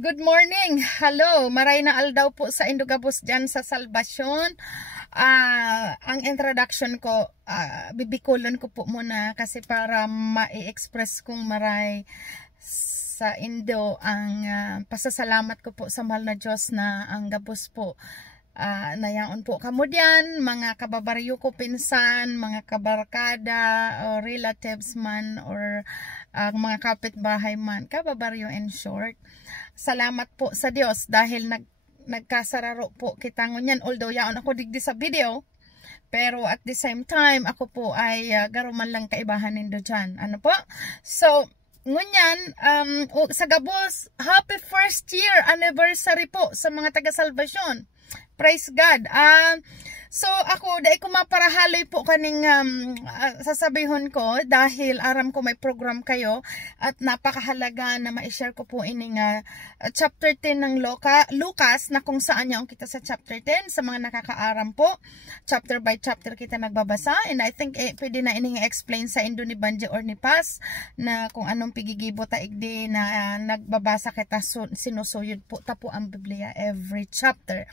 Good morning. Hello. Maray na aldaw po sa Indogabos dyan sa Salvasyon. Ang introduction ko, bibikulon ko po muna kasi para ma-express kong maray sa Indo ang pasasalamat ko po sa mahal na Diyos na ang gabos po. Nayaon po kamo diyan, mga kababaryo ko pinsan, mga kabarkada or relatives man or mga kapitbahay man, kababaryo in short. Salamat po sa Diyos dahil nagkasararo po kita ngunyan, although yaon ako digdi sa video, pero at the same time ako po ay garuman lang kaibahan nindo dyan. Ano po? So ngunyan, sa Gabos, happy first year anniversary po sa mga taga-Salvasyon. Praise God. So ako, dahil ko maparahaloy po kaning sasabihon ko dahil aram ko may program kayo at napakahalaga na ma-share ko po ining chapter 10 ng Lucas na kung saan yaong kita sa chapter 10 sa mga nakakaaram po. Chapter by chapter kita nagbabasa and I think pwede na ining explain sa Indo ni Banje or ni Paz na kung anong pigigibo taigdi na nagbabasa kita sinusuyod po ta po ang Biblia every chapter.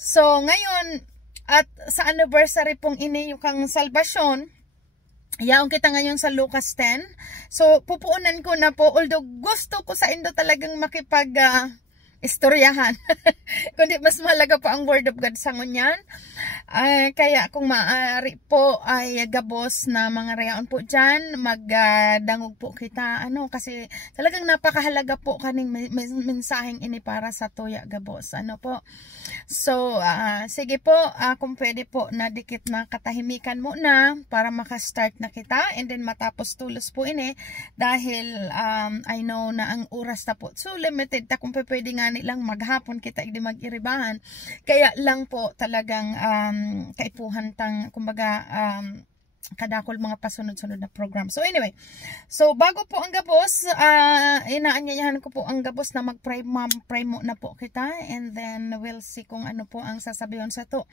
So ngayon, at sa anniversary pong ini yung kang salvasyon, yaong kita ngayon sa Lucas 10. So pupuunan ko na po, although gusto ko sa Indo talagang makipag istoryahan. Kundi mas mahalaga pa ang Word of God sa ngunyan. Kaya kung maaari po ay gabos na mga rayaon po dyan, magdangog po kita. Kasi talagang napakahalaga po kaning mensaheng ini para sa tuya gabos. Po? So, sige po, kung pwede po na dikit na katahimikan muna para makastart na kita and then matapos tulos po ini dahil I know na ang oras na po so limited ta kung pwede nga lang maghapon kita hindi mag-iribahan. Kaya lang po talagang kaipuhan tang kumbaga kadakol mga pasunod-sunod na program. So anyway, so bago po ang gabos, inaanyayahan ko po ang gabos na mag-pray mo na po kita and then we'll see kung ano po ang sasabihin sa to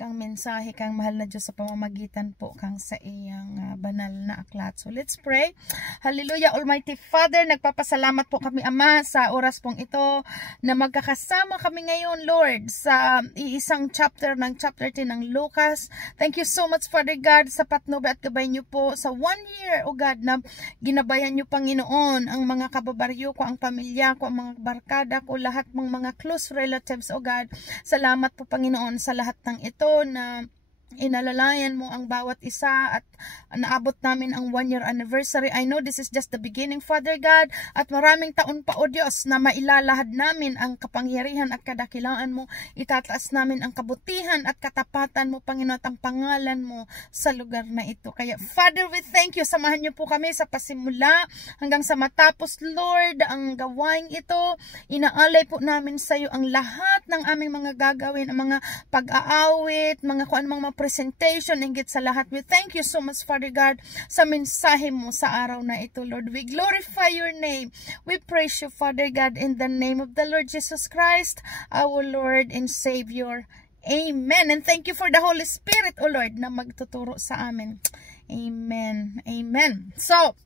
kang mensahe kang mahal na Diyos sa pamamagitan po kang sa iyang banal na aklat. So let's pray. Hallelujah, Almighty Father, nagpapasalamat po kami Ama sa oras pong ito na magkakasama kami ngayon Lord sa iisang chapter ng chapter 10 ng Lucas. Thank you so much Father God sa patnubay at gabay niyo po sa 1 year, O God, na ginabayan niyo Panginoon ang mga kababaryo ko, ang pamilya ko, ang mga barkada ko, lahat ng mga close relatives, O God. Salamat po Panginoon sa lahat ng ito na inalalayan mo ang bawat isa at naabot namin ang 1 year anniversary. I know this is just the beginning, Father God, at maraming taon pa, O Diyos, na mailalahad namin ang kapangyarihan at kadakilaan mo. Itataas namin ang kabutihan at katapatan mo, Panginoon, at ang pangalan mo sa lugar na ito. Kaya, Father, we thank you. Samahan niyo po kami sa pasimula hanggang sa matapos, Lord, ang gawain ito. Inaalay po namin sa iyo ang lahat ng aming mga gagawin, ang mga pag-aawit, mga kung anong mga presentation, hingit sa lahat. We thank you so much, Father God, sa mensahe mo sa araw na ito, Lord. We glorify your name. We praise you, Father God, in the name of the Lord Jesus Christ, our Lord and Savior. Amen. And thank you for the Holy Spirit, O Lord, na magtuturo sa amin. Amen. Amen. So,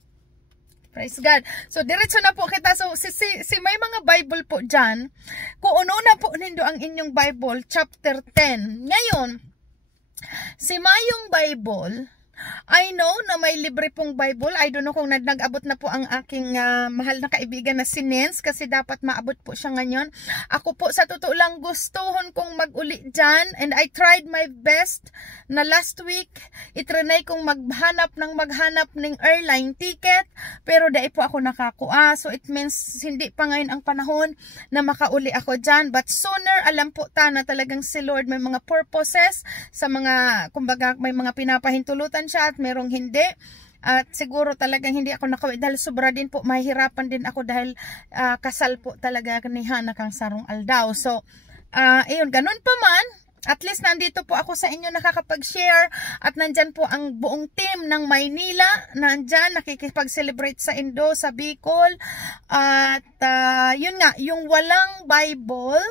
praise God. So, diretso na po kita. So, si may mga Bible po dyan. Kung uno na po nindo ang inyong Bible, chapter 10. Ngayon, si Mayong Bible, I know na may libre pong Bible. I don't know kung nag-abot na po ang aking mahal na kaibigan na si Nens kasi dapat maabot po siya ngayon. Ako po sa totoo lang gustuhon kong mag-uli dyan and I tried my best na last week itrinay kong maghanap ng airline ticket pero dahil po ako nakakuha. So it means hindi pa ngayon ang panahon na makauli ako dyan. But sooner, alam po ta na talagang si Lord may mga purposes sa mga, kumbaga may mga pinapahintulutan siya at merong hindi. At siguro talagang hindi ako nakawit dahil sobra din po, mahihirapan din ako dahil kasal po talaga ni Hana kang sarong aldaw. So, ayun, ganun pa man, at least nandito po ako sa inyo nakakapag-share at nandyan po ang buong team ng Maynila, nandyan nakikipag-celebrate sa Indo, sa Bicol. At yun nga, yung walang Bible,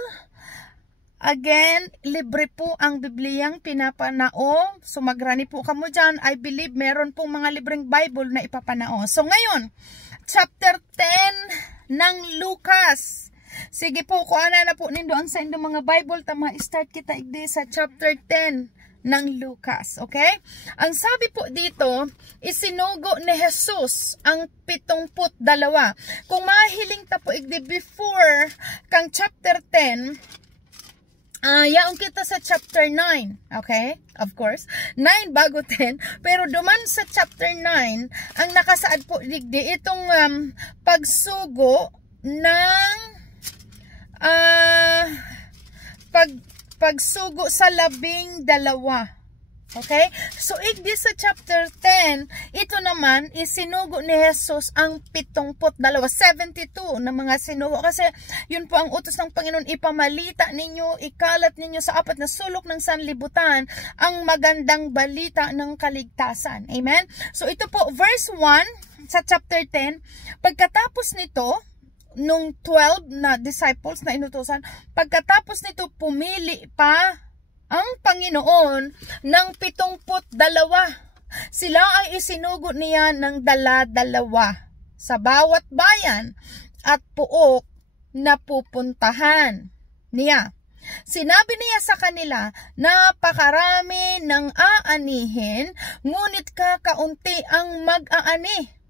again, libre po ang Bibliyang pinapanao. So magrani po kamo dyan. I believe meron pong mga libreng Bible na ipapanao. So ngayon, chapter 10 ng Lucas. Sige po, kuana na po nindo ang sa inyong mga Bible. Tama, start kita igdi sa chapter 10 ng Lucas. Okay? Ang sabi po dito, isinugo ni Jesus ang 72. Kung mahiling ta po igdi before kang chapter 10, yaong kita sa chapter 9. Okay? Of course. 9 bago 10. Pero duman sa chapter 9, ang nakasaad po digdi itong pagsugo ng pagsugo sa 12. Okay? So, igdi sa chapter 10, ito naman, isinugo ni Jesus ang 72, 72 na mga sinugo. Kasi, yun po ang utos ng Panginoon, ipamalita ninyo, ikalat ninyo sa apat na sulok ng sanlibutan, ang magandang balita ng kaligtasan. Amen? So, ito po, verse 1 sa chapter 10, pagkatapos nito, nung 12 na disciples na inutusan, pagkatapos nito pumili pa ang Panginoon ng 72. Sila ay isinugo niya ng dala-dalawa sa bawat bayan at puok na pupuntahan niya. Sinabi niya sa kanila, napakarami ng aanihin, ngunit kakaunti ang mag-aani.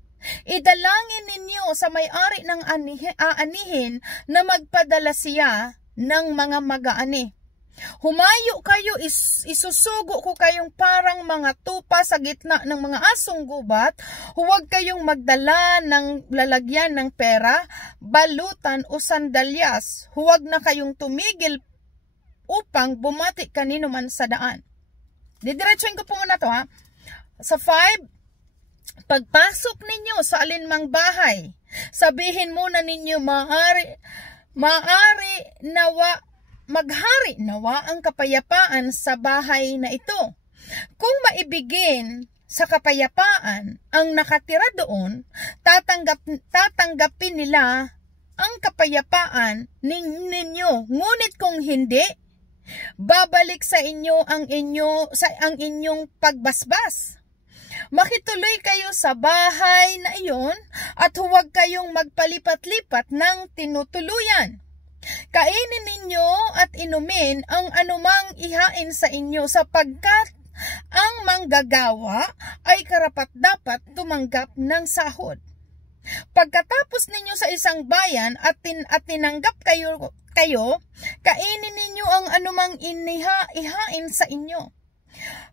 Idalangin ninyo sa may-ari ng aanihin na magpadala siya ng mga mag-aani. Humayo kayo, isusugo ko kayong parang mga tupa sa gitna ng mga asong gubat. Huwag kayong magdala ng lalagyan ng pera, balutan o sandalyas. Huwag na kayong tumigil upang bumati kanino man sa daan. Didiretsuin ko po muna to ha. Sa 5, pagpasok ninyo sa alinmang bahay, sabihin muna ninyo, maghari nawa ang kapayapaan sa bahay na ito. Kung maibigin sa kapayapaan ang nakatira doon, tatanggapin nila ang kapayapaan ninyo. Ngunit kung hindi, babalik sa inyo ang inyong pagbasbas. Makituloy kayo sa bahay na iyon at huwag kayong magpalipat-lipat ng tinutuluyan. Kainin ninyo at inumin ang anumang ihain sa inyo sapagkat ang manggagawa ay karapat-dapat tumanggap ng sahod. Pagkatapos ninyo sa isang bayan at tinanggap kayo, kainin ninyo ang anumang ihain sa inyo.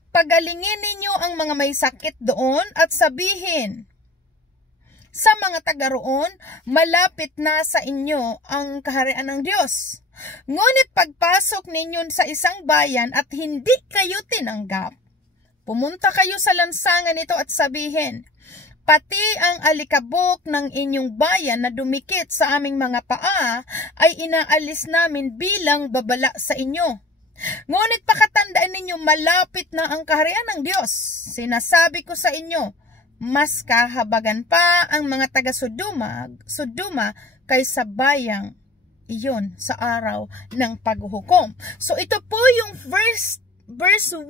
Pagalingin ninyo ang mga may sakit doon at sabihin sa mga taga roon, malapit na sa inyo ang kaharian ng Diyos. Ngunit pagpasok ninyo sa isang bayan at hindi kayo tinanggap, pumunta kayo sa lansangan nito at sabihin, pati ang alikabok ng inyong bayan na dumikit sa aming mga paa ay inaalis namin bilang babala sa inyo. Ngunit pakatandaan ninyo, malapit na ang kaharian ng Diyos. Sinasabi ko sa inyo, mas kahabagan pa ang mga taga-Sodoma kaysa bayang iyon sa araw ng paghuhukom. So ito po yung verse 1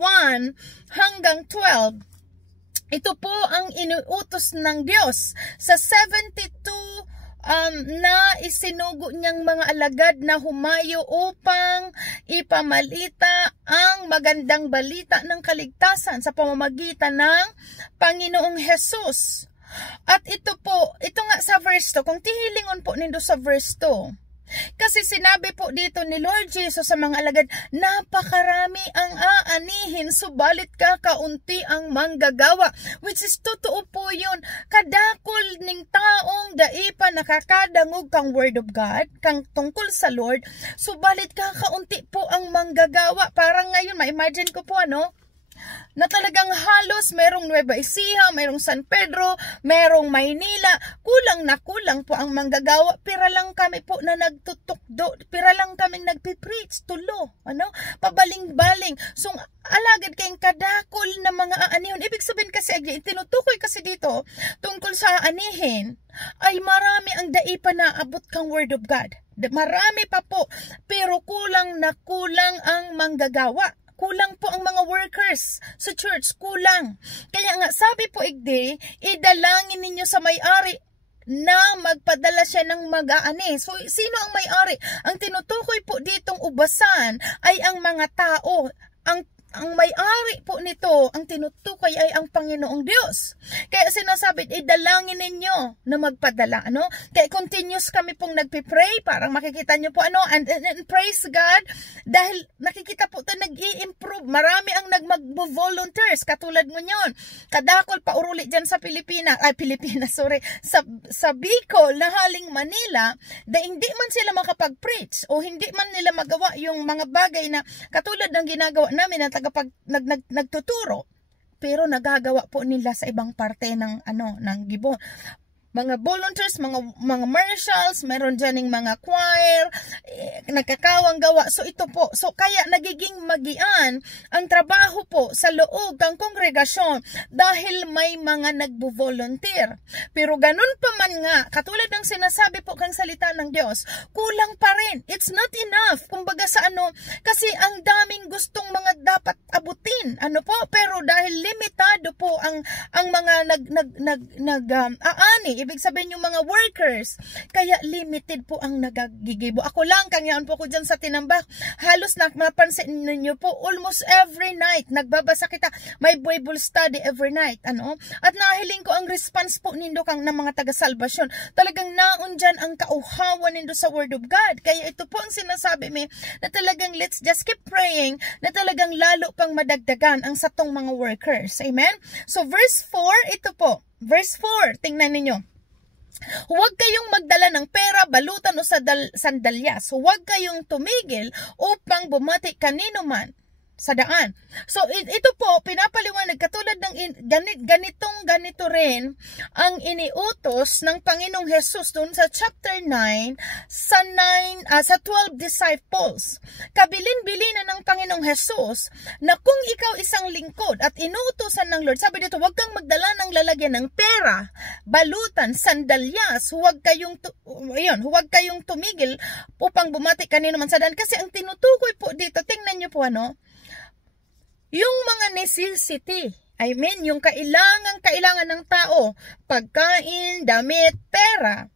hanggang 12. Ito po ang inuutos ng Diyos sa 72 na isinugo niyang mga alagad na humayo upang ipamalita ang magandang balita ng kaligtasan sa pamamagitan ng Panginoong Jesus. At ito nga sa verse 2, kung tihilingon po nindo sa verse 2, kasi sinabi po dito ni Lord Jesus sa mga alagad, napakarami ang aanihin, subalit kakaunti ang manggagawa. Which is totoo po yun. Kadakol ning taong daipa nakakadangog kang word of God, kang tungkol sa Lord, subalit kakaunti po ang manggagawa. Parang ngayon, ma-imagine ko po na talagang halos merong Nueva Ecija, merong San Pedro, merong Maynila, kulang na kulang po ang manggagawa. Pira lang kami po na nagtutukdo, pira lang kaming nagpipreach, tulo, pabaling-baling. So, alagad kayong kadakol na mga aanihon. Ibig sabihin kasi, tinutukoy kasi dito, tungkol sa aanihin, ay marami ang daipa na abot kang word of God. Marami pa po, pero kulang na kulang ang manggagawa. Kulang po ang mga workers sa church, kulang. Kaya nga, sabi po idalangin ninyo sa may-ari na magpadala siya ng mag-aani. So, sino ang may-ari? Ang tinutukoy po ditong ubasan ay ang mga tao. Ang may-ari po nito, ang tinutukoy ay ang Panginoong Diyos. Kaya sinasabi, idalangin ninyo na magpadala. Ano? Kaya continuous kami pong nagpipray, parang makikita nyo po, and praise God, dahil nakikita po ito, nag-i-improve. Marami ang mag-volunteers, katulad mo nyon. Kadakol, pauruli dyan sa Pilipinas, sa Bicol, na haling Manila, hindi man sila makapag-preach, o hindi man nila magawa yung mga bagay na katulad ng ginagawa namin na nagtuturo, pero nagagawa po nila sa ibang parte ng Gibon. Mga volunteers, mga marshals, meron dyaning mga choir, nagkakawang gawa. So ito po, so kaya nagiging magian ang trabaho po sa loob ng kongregasyon dahil may mga nagbo-volunteer. Pero ganun pa man nga, katulad ng sinasabi po kang salita ng Diyos, kulang pa rin. It's not enough. Kumbaga sa kasi ang daming gustong mga dapat abutin. Pero dahil limitado po ang mga aani, ibig sabihin yung mga workers, kaya limited po ang nagagigibo. Ako lang, kanyaan po ko dyan sa tinambak. Halos napansin ninyo po, almost every night, nagbabasa kita, may Bible study every night. At nahiling ko ang response po nindo kang ng mga taga-salvasyon. Talagang naon dyan ang kauhawan nindo sa Word of God. Kaya ito po ang sinasabi mo, na talagang let's just keep praying, na talagang lalo pang madagdagan ang satong mga workers. Amen? So verse 4, ito po. Verse 4, tingnan ninyo. Huwag kayong magdala ng pera, balutan o sandalyas. Huwag kayong tumigil upang bumati kanino man sa daan. So, ito po, pinapaliwanag, katulad ng ganito rin ang iniutos ng Panginoong Jesus doon sa chapter 9, sa 12 disciples. Kabilin-bilinan ng Panginoong Jesus na kung ikaw isang lingkod at inuutosan ng Lord, sabi dito, huwag kang magdala ng lalagyan ng pera, balutan, sandalyas, huwag kayong tumigil upang bumati kanino man sa daan. Kasi ang tinutukoy po dito, tingnan nyo po yung mga necessity, yung kailangan ng tao, pagkain, damit, pera.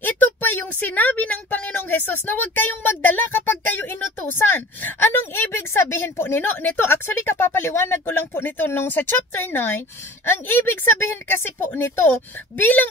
Ito pa yung sinabi ng Panginoong Jesus na huwag kayong magdala kapag kayo inutusan. Anong ibig sabihin po nito? Actually, kapapaliwanag ko lang po nito nung sa chapter 9. Ang ibig sabihin kasi po nito, bilang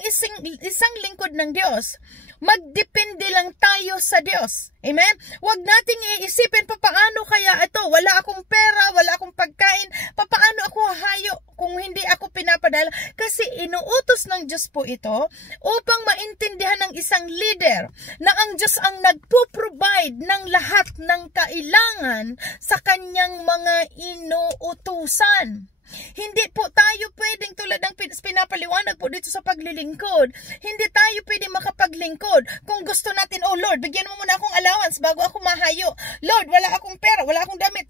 isang lingkod ng Diyos, magdepende lang tayo sa Diyos. Amen? Huwag nating iisipin, paano kaya ito? Wala akong pera, wala akong pagkain, paano ako hahayo kung hindi ako pinapadala? Kasi inuutos ng Diyos po ito upang maintindihan ng isang leader na ang Diyos ang nagpo-provide ng lahat ng kailangan sa kanyang mga inuutusan. Hindi po tayo pwedeng, tulad ng pinapaliwanag po dito sa paglilingkod, hindi tayo pwedeng makapaglingkod kung gusto natin, oh Lord, bigyan mo muna akong allowance bago ako mahayo. Lord, wala akong pera, wala akong damit.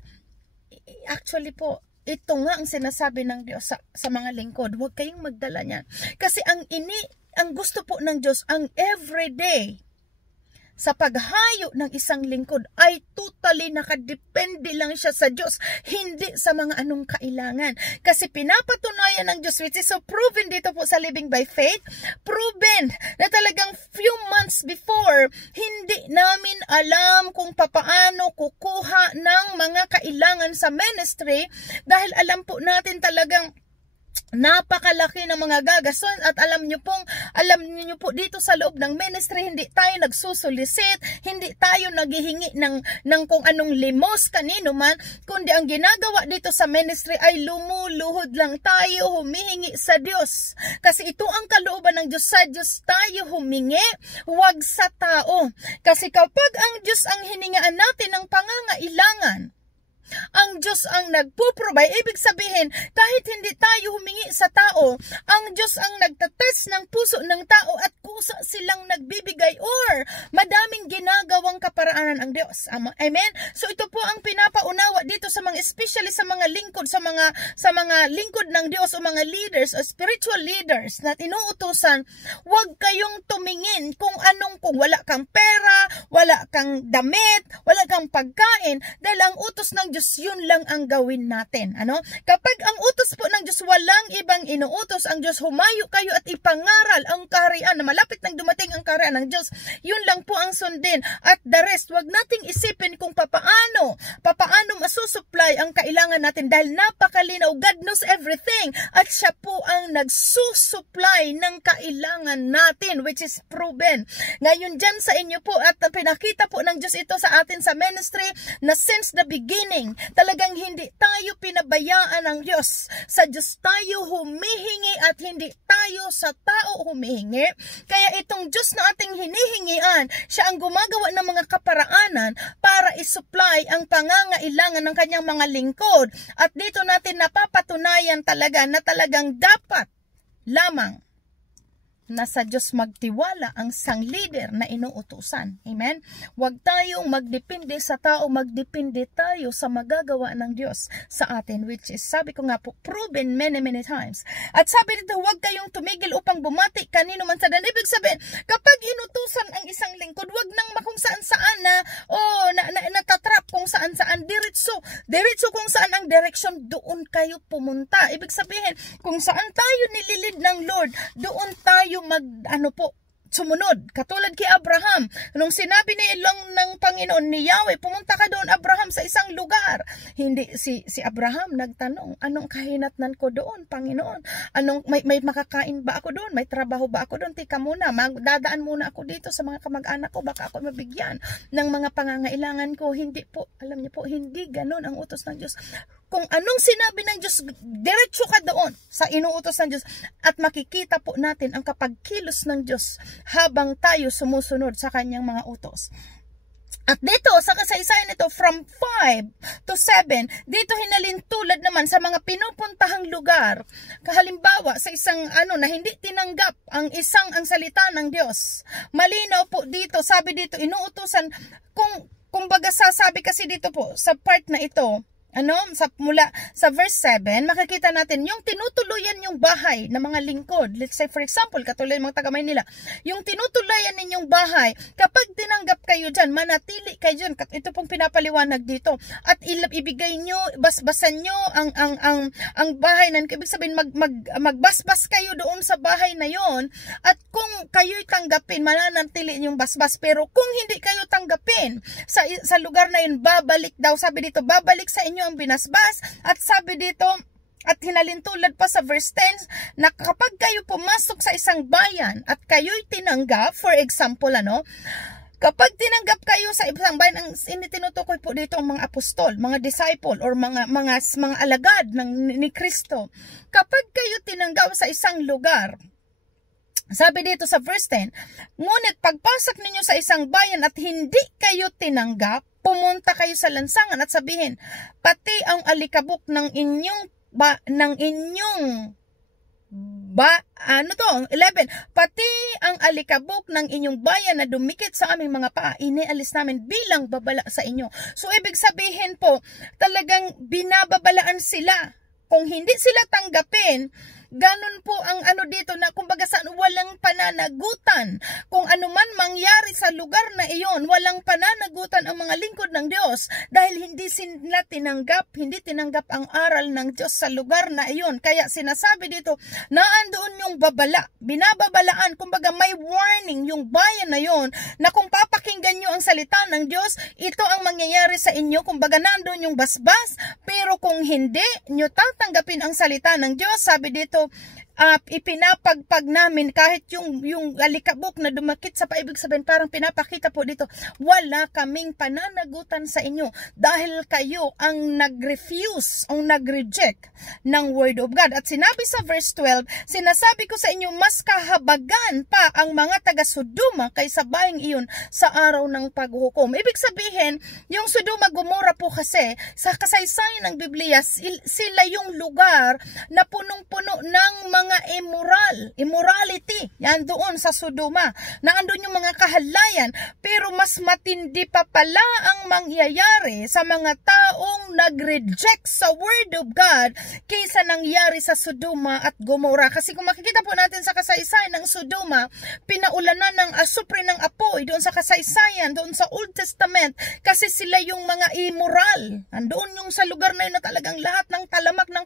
Actually po, ito nga ang sinasabi ng Diyos sa mga lingkod, huwag kayong magdala niyan. Kasi ang gusto po ng Diyos, ang everyday sa paghayo ng isang lingkod ay totally nakadepende lang siya sa Diyos, hindi sa mga anong kailangan. Kasi pinapatunayan ng Diyos, which is so proven dito po sa Living by Faith, proven na talagang few months before, hindi namin alam kung papaano kukuha ng mga kailangan sa ministry dahil alam po natin talagang napakalaki ng mga gagastos at alam niyo po dito sa loob ng ministry, hindi tayo nagsusulisit, hindi tayo naghihingi ng kung anong limos kanino man, kundi ang ginagawa dito sa ministry ay lumuluhod lang tayo, humihingi sa Diyos. Kasi ito ang kalooban ng Diyos, sa Diyos tayo humingi, huwag sa tao. Kasi kapag ang Diyos ang hiningaan natin ng pangangailangan, ang Diyos ang nagpo-provide. Ibig sabihin, kahit hindi tayo humingi sa tao, ang Diyos ang nagtatest ng puso ng tao at kusa silang nagbibigay or madaming ginagawa ginagawang kaparaanan ang Diyos. Amen? So ito po ang pinapaunawa dito sa mga, especially sa mga lingkod, sa mga lingkod ng Diyos o mga leaders o spiritual leaders na inuutusan, huwag kayong tumingin kung wala kang pera, wala kang damit, wala kang pagkain, dahil ang utos ng Diyos, yun lang ang gawin natin. Kapag ang utos po ng Diyos, walang ibang inuutos ang Diyos, humayo kayo at ipangaral ang kaharian na malapit nang dumating ang kaharian ng Diyos. Yun lang po ang sundin. At the rest, wag nating isipin kung papaano masusupply ang kailangan natin, dahil napakalinaw, God knows everything. At siya po ang nagsusupply ng kailangan natin, which is proven. Ngayon dyan sa inyo po, at pinakita po ng Diyos ito sa atin sa ministry, na since the beginning, talagang hindi tayo pinabayaan ng Diyos. Sa Diyos tayo humihingi at hindi tayo sa tao humihingi. Kaya itong Diyos na ating hinihingian, siya ang gumagawa ng mga kaparaanan para isupply ang pangangailangan ng kanyang mga lingkod. At dito natin napapatunayan talaga na talagang dapat lamang na sa Diyos magtiwala ang sang leader na inuutusan. Amen? Huwag tayong magdepende sa tao, magdepende tayo sa magagawa ng Diyos sa atin, which is, sabi ko nga po, proven many times. At sabi dito, huwag kayong tumigil upang bumati kanino man sa dan. Ibig sabihin, kapag inutusan ang isang lingkod, huwag nang makung saan-saan natatrap kung saan-saan. Diretso kung saan ang direksyon, doon kayo pumunta. Ibig sabihin, kung saan tayo nililid ng Lord, doon tayo sumunod. Katulad kay Abraham, nung sinabi ng Panginoon ni Yahweh, pumunta ka doon, Abraham, sa isang lugar. Hindi si Abraham nagtanong, anong kahinatnan ko doon, Panginoon? May makakain ba ako doon? May trabaho ba ako doon? Tika muna, dadaan muna ako dito sa mga kamag-anak ko, baka ako mabigyan ng mga pangangailangan ko. Hindi po, alam niyo po, hindi ganun ang utos ng Diyos. Kung anong sinabi ng Diyos, diretso ka doon sa inuutos ng Diyos, at makikita po natin ang kapagkilos ng Diyos habang tayo sumusunod sa kanyang mga utos. At dito, sa kasaysayan nito, from 5 to 7, dito hinalintulad naman sa mga pinupuntahang lugar. Halimbawa, sa isang na hindi tinanggap ang salita ng Diyos. Malinaw po dito, sabi dito, inuutusan, kumbaga sasabi kasi dito po, sa part na ito, mula sa verse 7, makikita natin yung tinutuluyan yung bahay ng mga lingkod. Let's say for example, katulad ng mga taga Maynila, yung tinutuluyan ninyong bahay, kapag tinanggap kayo dyan, manatili kayo dyan. Ito pong pinapaliwanag dito. At ibigay nyo, basbasan nyo ang bahay na, ibig sabihin magbasbas kayo doon sa bahay na yon. At kung kayo'y tanggapin, mananatili yung basbas. Pero kung hindi kayo tanggapin sa lugar na yun, babalik daw, sabi dito, babalik sa inyo ang binasbas. At sabi dito, at hinalintulad pa sa verse 10, na kapag kayo pumasok sa isang bayan at kayo'y tinanggap, for example, kapag tinanggap kayo sa isang bayan, ang tinutukoy po dito ang mga apostol, mga disciple, or mga alagad ni Kristo. Kapag kayo tinanggap sa isang lugar, sabi dito sa verse 10, ngunit pagpasok ninyo sa isang bayan at hindi kayo tinanggap, pumunta kayo sa lansangan at sabihin, pati ang alikabok ng inyong 11, pati ang alikabok ng inyong bayan na dumikit sa aming mga paa, inialis namin bilang babala sa inyo. So ibig sabihin po, talagang binababalaan sila. Kung hindi sila tanggapin, ganun po ang dito na kumbaga saan walang pananagutan. Kung ano man mangyari sa lugar na iyon, walang pananagutan ang mga lingkod ng Diyos dahil hindi sila hindi tinanggap ang aral ng Diyos sa lugar na iyon. Kaya sinasabi dito, naandoon yung babala, binababalaan, kumbaga may warning yung bayan na iyon na kung papakinggan nyo ang salita ng Diyos, ito ang mangyayari sa inyo. Kumbaga nandoon yung basbas, pero kung hindi nyo tatanggapin ang salita ng Diyos, sabi dito, ipinapagpag namin kahit yung alikabok na dumakit sa paibig sabihin, parang pinapakita po dito, wala kaming pananagutan sa inyo dahil kayo ang nag-refuse o nag-reject ng word of God. At sinabi sa verse 12, sinasabi ko sa inyo, mas kahabagan pa ang mga taga-Sodoma kaysa bayang iyon sa araw ng paghuhukom. Ibig sabihin, yung Sodoma Gomora po kasi, sa kasaysayan ng Biblia, sila yung lugar na punong-puno ng mga mga immorality. Yan doon sa Sodoma. Naandun yung mga kahalayan. Pero mas matindi pa pala ang mangyayari sa mga taong nag-reject sa Word of God kaysa nangyari sa Sodoma at Gomora. Kasi kung makikita po natin sa kasaysayan ng Sodoma, pinaulanan ng asupre ng apoy doon sa kasaysayan, doon sa Old Testament, kasi sila yung mga immoral. Andoon yung sa lugar na yun na talagang lahat ng talamak ng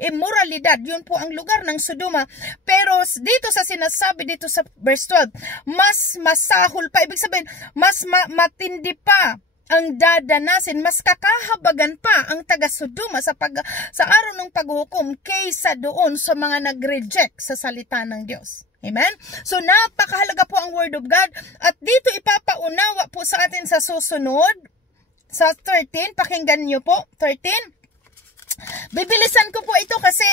immoralidad, yun po ang lugar ng Sodoma. Pero dito sa sinasabi dito sa verse 12, mas masahol pa, ibig sabihin, mas matindi pa ang dadanasin, mas kakahabagan pa ang taga Sodoma sa araw ng paghukom kaysa doon sa mga nag-reject sa salita ng Diyos. Amen? So napakahalaga po ang Word of God, at dito ipapaunawa po sa atin sa susunod, sa 13, pakinggan nyo po, 13. Bibilisan ko po ito kasi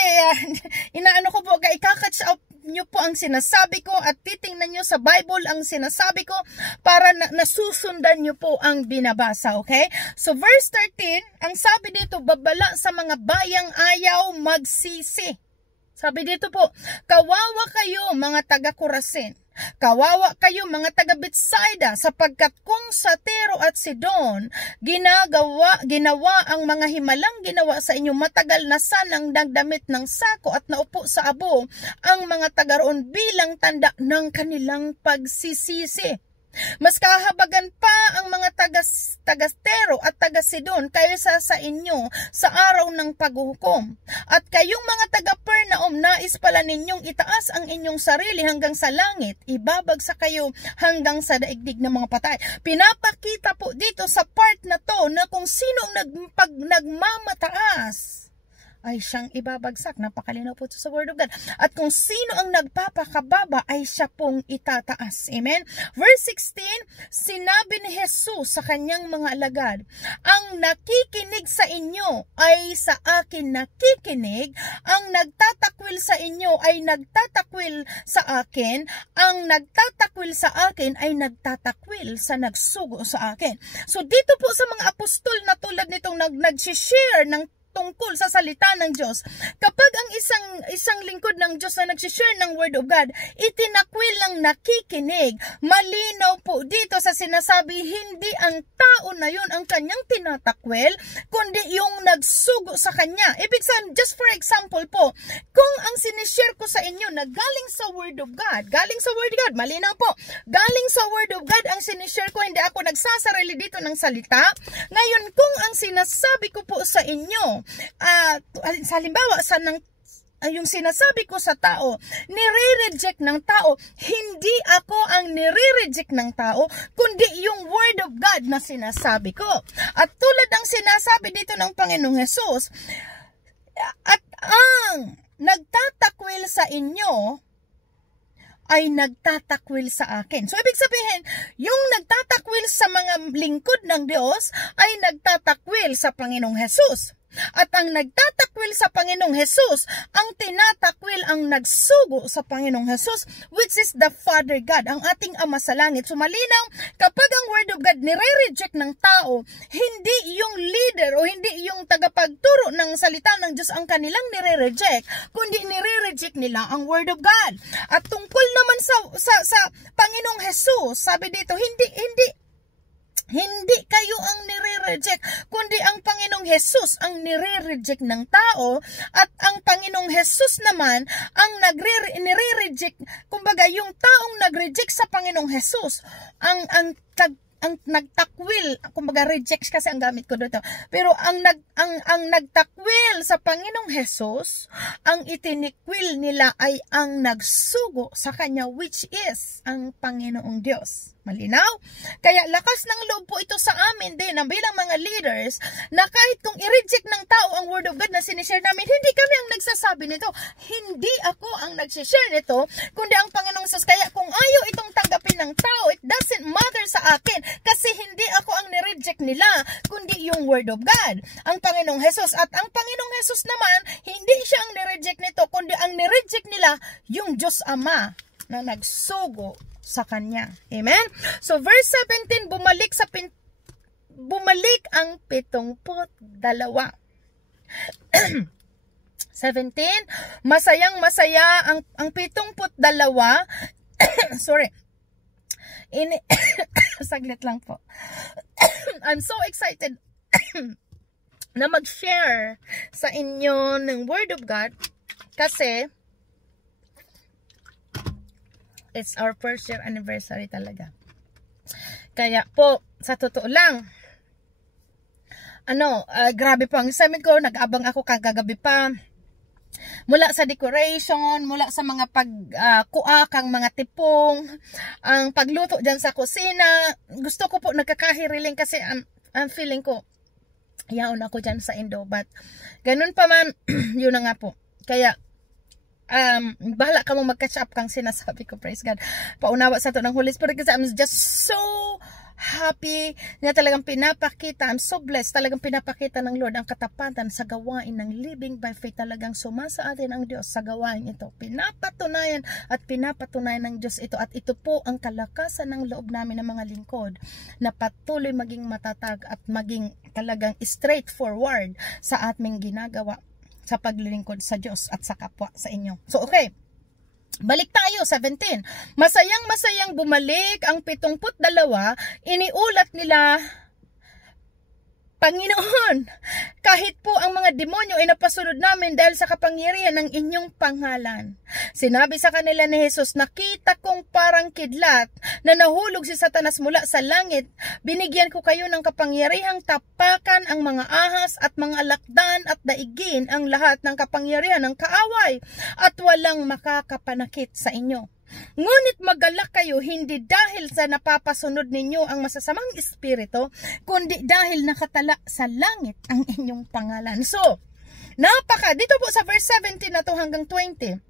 inaano ko po, ikakatch up nyo po ang sinasabi ko at titingnan nyo sa Bible ang sinasabi ko para nasusundan nyo po ang binabasa, okay? So verse 13, ang sabi dito, babala sa mga bayang ayaw magsisi. Sabi dito po, kawawa kayo mga taga-Corazin. Kawawa kayo mga taga-Betsaida, sapagkat kung sa Tiro at Sidon ginawa ang mga himalang ginawa sa inyo, matagal na sanang nagdamit ng sako at naupo sa abo ang mga taga roon bilang tanda ng kanilang pagsisisi. Mas kahabagan pa ang mga taga-Tiro at taga-Sidon kaysa sa inyo sa araw ng paghuhukom. At kayong mga taga-Pernaum, nais pala ninyong itaas ang inyong sarili hanggang sa langit, ibabagsak kayo hanggang sa daigdig ng mga patay. Pinapakita po dito sa part na to na kung sino nagmamataas ay siyang ibabagsak. Napakalinaw po sa Word of God. At kung sino ang nagpapakababa ay siya pong itataas. Amen? Verse 16, sinabi ni Jesus sa kanyang mga alagad, ang nakikinig sa inyo ay sa akin nakikinig, ang nagtatakwil sa inyo ay nagtatakwil sa akin, ang nagtatakwil sa akin ay nagtatakwil sa nagsugo sa akin. So dito po sa mga apostol na tulad nitong nag-share ng tungkol sa salita ng Diyos, kapag ang isang lingkod ng Diyos na nagsishare ng Word of God, itinakwil ng nakikinig, malinaw po dito sa sinasabi, hindi ang tao na yun ang kanyang tinatakwil, kundi yung nagsugo sa kanya. Ibig sabihin, just for example po, kung ang sinishare ko sa inyo na galing sa Word of God, malinaw po, galing sa Word of God ang sinishare ko, hindi ako nagsasarili dito ng salita. Ngayon, kung ang sinasabi ko po sa inyo, halimbawa yung sinasabi ko sa tao, nire-reject ng tao, hindi ako ang nire-reject ng tao, kundi yung Word of God na sinasabi ko. At tulad ng sinasabi dito ng Panginoong Hesus, at ang nagtatakwil sa inyo ay nagtatakwil sa akin. So, ibig sabihin, yung nagtatakwil sa mga lingkod ng Diyos ay nagtatakwil sa Panginoong Hesus. At ang nagtatakwil sa Panginoong Hesus, ang tinatakwil ang nagsugo sa Panginoong Hesus, which is the Father God, ang ating Ama sa Langit. So malinaw, kapag ang Word of God nire-reject ng tao, hindi yung leader o hindi yung tagapagturo ng salita ng Diyos ang kanilang nire-reject, kundi nire-reject nila ang Word of God. At tungkol naman sa Panginoong Hesus, sabi dito, hindi kayo ang nire-reject, kundi ang Panginoong Hesus ang nire-reject ng tao, at ang Panginoong Hesus naman ang nire-reject, kumbaga yung taong nag-reject sa Panginoong Hesus, ang nagtakwil, kumbaga rejects kasi ang gamit ko dito. Pero ang nagtakwil sa Panginoong Hesus, ang itinikwil nila ay ang nagsugo sa kanya, which is ang Panginoong Diyos. Malinaw? Kaya lakas ng loob po ito sa amin din bilang mga leaders na kahit kung i-reject ng tao ang Word of God na sinishare namin, hindi kami ang nagsasabi nito. Hindi ako ang nagsishare nito, kundi ang Panginoong Hesus. Kaya kung ayaw itong tanggapin ng tao, it doesn't matter sa akin kasi hindi ako ang nireject nila, kundi yung Word of God, ang Panginoong Hesus. At ang Panginoong Hesus naman, hindi siya ang nireject nito, kundi ang nireject nila yung Diyos Ama na nagsugo sa kanya. Amen? So verse 17, bumalik ang 72. 17, masayang masaya ang 72, sorry, saglit lang po. I'm so excited na mag-share sa inyo ng Word of God kasi it's our first year anniversary talaga. Kaya po, sa totoo lang, grabe po ang excitement ko, nag-abang ako kagagabi pa. Mula sa decoration, mula sa mga pagkuak, ang mga tipong, ang pagluto dyan sa kusina. Gusto ko po nagkakahiriling kasi ang feeling ko, yaon ako dyan sa Indo. But, ganun pa man, yun na nga po. Kaya, bahala ka mong mag-catch up kang sinasabi ko, praise God. Paunawa sa to ng Holy Spirit kasi I'm just so happy na talagang pinapakita, I'm so blessed, talagang pinapakita ng Lord ang katapatan sa gawain ng living by faith. Talagang sumasa atin ang Diyos sa gawain ito. Pinapatunayan ng Diyos ito, at ito po ang kalakasan ng loob namin ng mga lingkod na patuloy maging matatag at maging talagang straightforward sa aming ginagawa sa paglilingkod sa Diyos at sa kapwa sa inyo. So okay, balik tayo, 17. Masayang bumalik ang 72, iniulat nila, Panginoon, kahit po ang mga demonyo ay napasunod namin dahil sa kapangyarihan ng inyong pangalan. Sinabi sa kanila ni Jesus, nakita kong parang kidlat na nahulog si Satanas mula sa langit. Binigyan ko kayo ng kapangyarihang tapakan ang mga ahas at mga alakdan at daigin ang lahat ng kapangyarihan ng kaaway, at walang makakapanakit sa inyo. Ngunit magalak kayo, hindi dahil sa napapasunod ninyo ang masasamang espiritu, kundi dahil nakatala sa langit ang inyong pangalan. So, dito po sa verse 17 na to hanggang 20,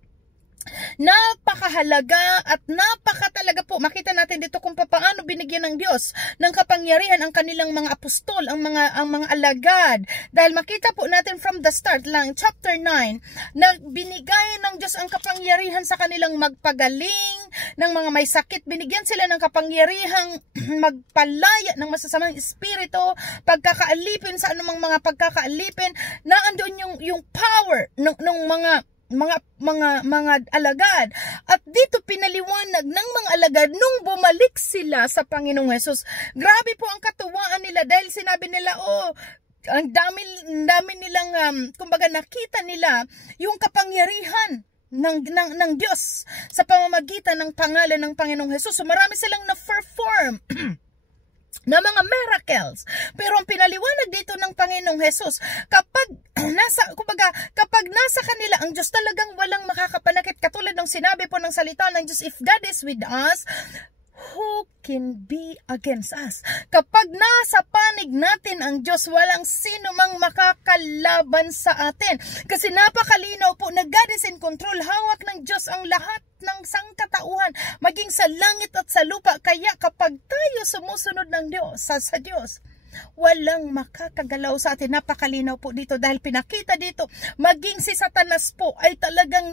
napakahalaga at napakatalaga po. Makita natin dito kung paano binigyan ng Diyos ng kapangyarihan ang kanilang mga apostol, ang mga alagad. Dahil makita po natin from the start lang, chapter 9, na binigay ng Diyos ang kapangyarihan sa kanilang magpagaling ng mga may sakit. Binigyan sila ng kapangyarihang magpalaya ng masasamang espiritu, pagkakaalipin sa anumang mga pagkakaalipin, na andun yung power ng mga alagad. At dito pinaliwanag ng mga alagad nung bumalik sila sa Panginoong Hesus. Grabe po ang katuwaan nila dahil sinabi nila, ang dami nilang kumbaga nakita nila yung kapangyarihan ng Diyos sa pamamagitan ng pangalan ng Panginoong Hesus. So marami silang na-perform na mga miracles. Pero ang pinaliwanag dito ng Panginoong Hesus, kapag nasa kanila ang Diyos, talagang walang makakapanakit. Katulad ng sinabi po ng salita ng Diyos, if God is with us, who can be against us? Kapag nasa panig natin ang Diyos, walang sino mang makakalaban sa atin. Kasi napakalinaw po na God is in control. Hawak ng Diyos ang lahat ng sangkatauhan, maging sa langit at sa lupa. Kaya kapag tayo sumusunod ng Diyos, sa Diyos, walang makakagalaw sa atin. Napakalinaw po dito dahil pinakita dito, maging si Satanas po ay talagang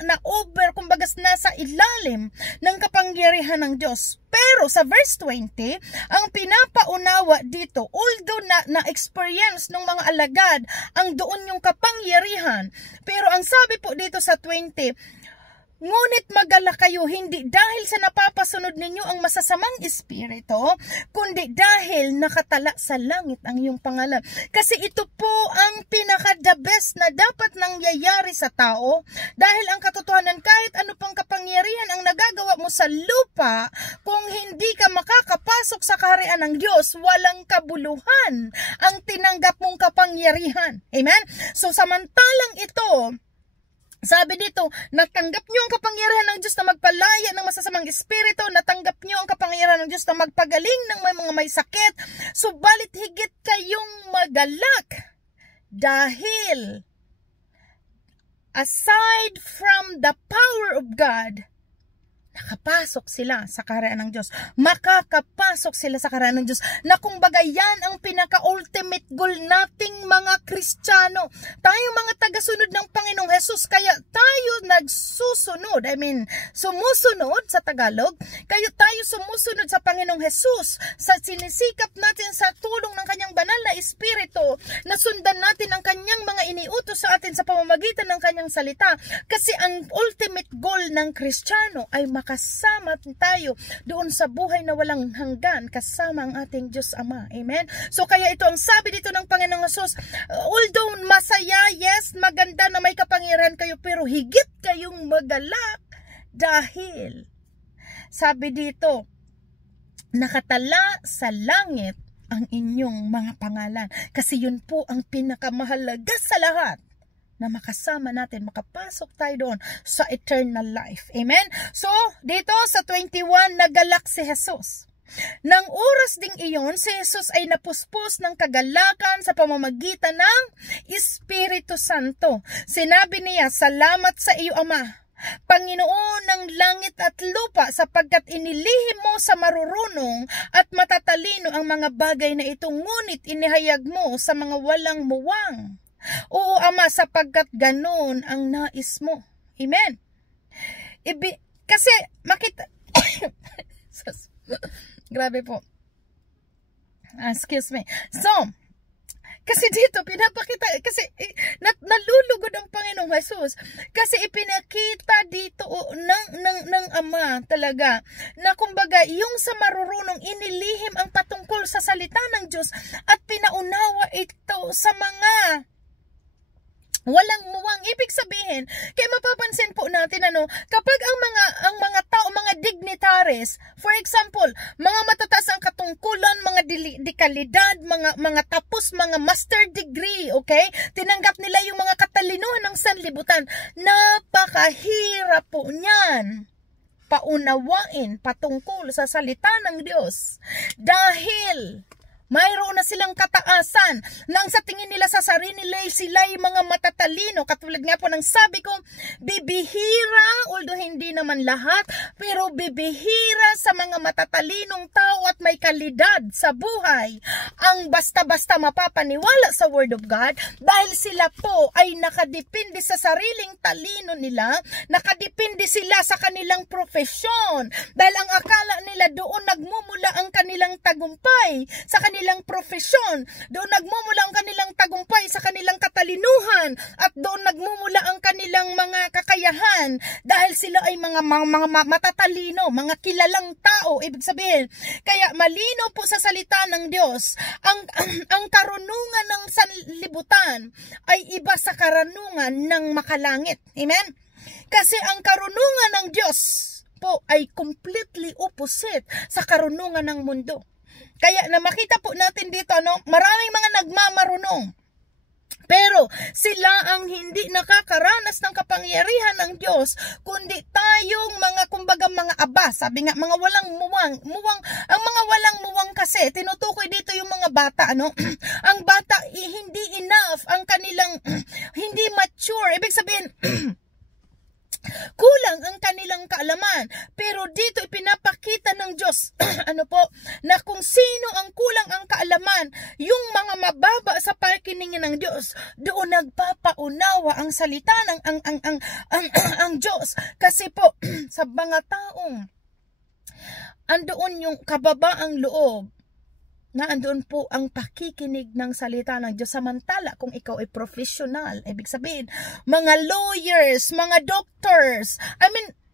na-over, kumbaga nasa ilalim ng kapangyarihan ng Diyos. Pero sa verse 20, ang pinapaunawa dito, although na-experience ng mga alagad ang doon yung kapangyarihan, pero ang sabi po dito sa 20, ngunit magalak kayo, hindi dahil sa napapasunod ninyo ang masasamang espiritu, kundi dahil nakatala sa langit ang iyong pangalan. Kasi ito po ang pinaka-the best na dapat nangyayari sa tao. Dahil ang katotohanan, kahit ano pang kapangyarihan ang nagagawa mo sa lupa, kung hindi ka makakapasok sa kaharian ng Diyos, walang kabuluhan ang tinanggap mong kapangyarihan. Amen? So samantalang ito, sabi dito, natanggap nyo ang kapangyarihan ng Diyos na magpalaya ng masasamang espiritu, natanggap nyo ang kapangyarihan ng Diyos na magpagaling ng mga may sakit, subalit higit kayong magalak dahil aside from the power of God, nakapasok sila sa kaharian ng Diyos. Makakapasok sila sa kaharian ng Diyos. Na kumbaga yan ang pinaka-ultimate goal nating mga Kristiyano. Tayo mga tagasunod ng Panginoong Hesus, kaya tayo nagsusunod, sumusunod sa Tagalog, kaya tayo sumusunod sa Panginoong Hesus, sa sinisikap natin sa tulong ng kanyang banal na Espiritu, na sundan natin ang kanyang mga iniutos sa atin sa pamamagitan ng kanyang salita. Kasi ang ultimate goal ng Kristiyano ay makasama tayo doon sa buhay na walang hanggan kasama ang ating Diyos Ama. Amen? So kaya ito ang sabi dito ng Panginoong Hesus, although masaya, yes, maganda na may kapangyarihan kayo, pero higit kayong magalak dahil sabi dito, nakatala sa langit ang inyong mga pangalan. Kasi yun po ang pinakamahalaga sa lahat, na makasama natin, makapasok tayo doon sa eternal life. Amen? So, dito sa 21, nagalak si Jesus. Nang oras ding iyon, si Jesus ay napuspos ng kagalakan sa pamamagitan ng Espiritu Santo. Sinabi niya, salamat sa iyo, Ama, Panginoon ng langit at lupa, sapagkat inilihim mo sa marurunong at matatalino ang mga bagay na ito, ngunit inihayag mo sa mga walang muwang. Oo, Ama, sapagkat ganon ang nais mo. Amen. Kasi makita grabe po. Excuse me. So, kasi dito pinapakita, kasi nalulugod ang Panginoong Hesus. Kasi ipinakita dito ng Ama talaga na kumbaga yung sa marurunong inilihim ang patungkol sa salita ng Diyos at pinaunawa ito sa mga walang muwang. Ibig sabihin, kaya mapapansin po natin kapag ang mga tao, mga dignitaries, for example, mga matataas ang katungkulan, mga dekalidad, mga tapos, mga master degree, okay? Tinanggap nila yung mga katalinuhan ng sanlibutan. Napakahirap po niyan paunawain patungkol sa salita ng Diyos. Dahil mayroon na silang kataasan nang sa tingin nila sa sarili nila sila yung mga matatalino. Katulad nga po ng sabi ko, bibihira, although hindi naman lahat, pero bibihira sa mga matatalinong tao at may kalidad sa buhay ang basta-basta mapapaniwala sa Word of God, dahil sila po ay nakadepende sa sariling talino nila, nakadepende sila sa kanilang profesyon, dahil ang akala nila doon nagmumula ang kanilang tagumpay sa kanilang profesyon, doon nagmumula ang kanilang tagumpay sa kanilang katalinuhan, at doon nagmumula ang kanilang mga kakayahan, dahil sila ay mga matatalino, mga kilalang tao. Ibig sabihin, kaya malino po sa salita ng Diyos, ang karunungan ng sanlibutan ay iba sa karunungan ng makalangit. Amen? Kasi ang karunungan ng Diyos po ay completely opposite sa karunungan ng mundo. Kaya na makita po natin dito, maraming mga nagmamarunong, pero sila ang hindi nakakaranas ng kapangyarihan ng Diyos, kundi tayong mga kumbaga mga aba. Sabi nga, mga walang muwang. Ang mga walang muwang kasi, tinutukoy dito yung mga bata, ang bata, hindi enough, ang kanilang, hindi mature. Ibig sabihin, kulang ang kanilang kaalaman. Pero dito ipinapakita ng Diyos na kung sino ang kulang ang kaalaman, yung mga mababa sa pakikinig ng Diyos, doon nagpapaunawa ang salita ng ang Diyos. Kasi po sa mga taong andoon yung kababaang loob, na andoon po ang pakikinig ng salita ng Diyos. Samantala kung ikaw ay professional, ibig sabihin, mga lawyers, mga doctors,